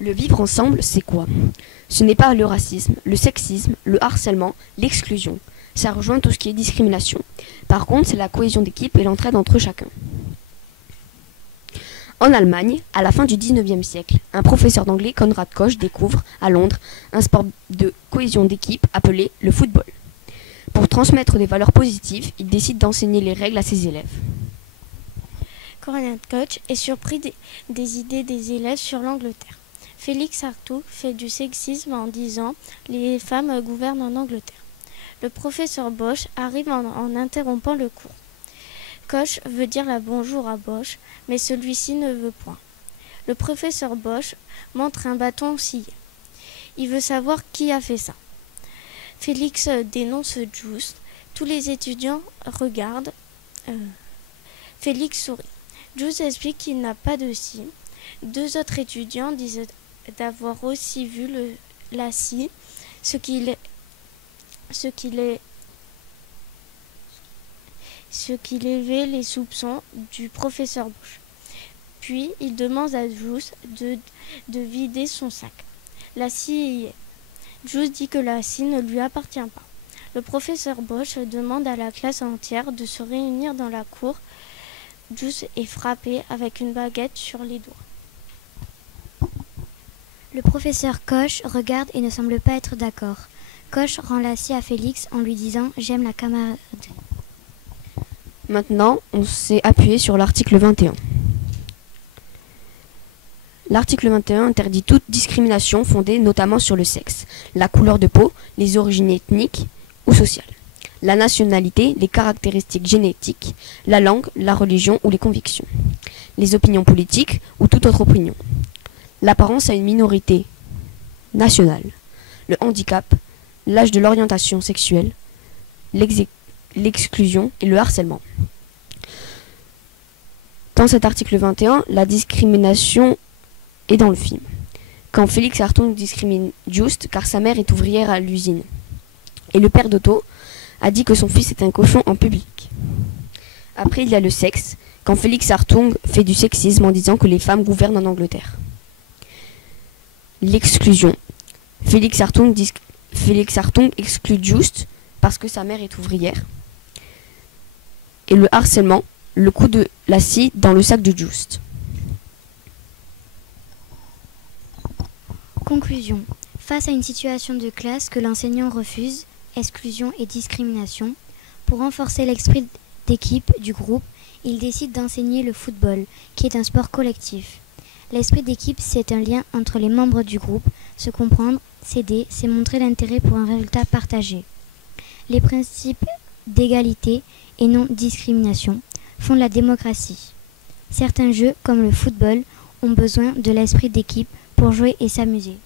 Le vivre ensemble, c'est quoi? Ce n'est pas le racisme, le sexisme, le harcèlement, l'exclusion. Ça rejoint tout ce qui est discrimination. Par contre, c'est la cohésion d'équipe et l'entraide entre chacun. En Allemagne, à la fin du 19e siècle, un professeur d'anglais, Konrad Koch, découvre, à Londres, un sport de cohésion d'équipe appelé le football. Pour transmettre des valeurs positives, il décide d'enseigner les règles à ses élèves. Konrad Koch est surpris des idées des élèves sur l'Angleterre. Félix Hartog fait du sexisme en disant « Les femmes gouvernent en Angleterre ». Le professeur Bosch arrive en interrompant le cours. Koch veut dire la bonjour à Bosch, mais celui-ci ne veut point. Le professeur Bosch montre un bâton scié. Il veut savoir qui a fait ça. Félix dénonce Just. Tous les étudiants regardent. Félix sourit. Just explique qu'il n'a pas de scie. Deux autres étudiants disent d'avoir aussi vu la scie, ce qui levait les soupçons du professeur Bosch. Puis il demande à Just de vider son sac. La scie y est. Just dit que la scie ne lui appartient pas. Le professeur Bosch demande à la classe entière de se réunir dans la cour. Just est frappé avec une baguette sur les doigts. Le professeur Koch regarde et ne semble pas être d'accord. Koch rend la scie à Félix en lui disant « J'aime la camaraderie ». Maintenant, on s'est appuyé sur l'article 21. L'article 21 interdit toute discrimination fondée notamment sur le sexe, la couleur de peau, les origines ethniques ou sociales, la nationalité, les caractéristiques génétiques, la langue, la religion ou les convictions, les opinions politiques ou toute autre opinion, l'apparence à une minorité nationale, le handicap, l'âge de l'orientation sexuelle, l'exclusion et le harcèlement. Dans cet article 21, la discrimination est dans le film. Quand Félix Hartog discrimine Just car sa mère est ouvrière à l'usine. Et le père d'Otto a dit que son fils est un cochon en public. Après, il y a le sexe, quand Félix Hartog fait du sexisme en disant que les femmes gouvernent en Angleterre. L'exclusion. Félix Hartog exclut Just parce que sa mère est ouvrière. Et le harcèlement, le coup de la scie dans le sac de Just. Conclusion. Face à une situation de classe que l'enseignant refuse, exclusion et discrimination, pour renforcer l'esprit d'équipe du groupe, il décide d'enseigner le football, qui est un sport collectif. L'esprit d'équipe, c'est un lien entre les membres du groupe. Se comprendre, s'aider, c'est montrer l'intérêt pour un résultat partagé. Les principes d'égalité et non discrimination font la démocratie. Certains jeux, comme le football, ont besoin de l'esprit d'équipe pour jouer et s'amuser.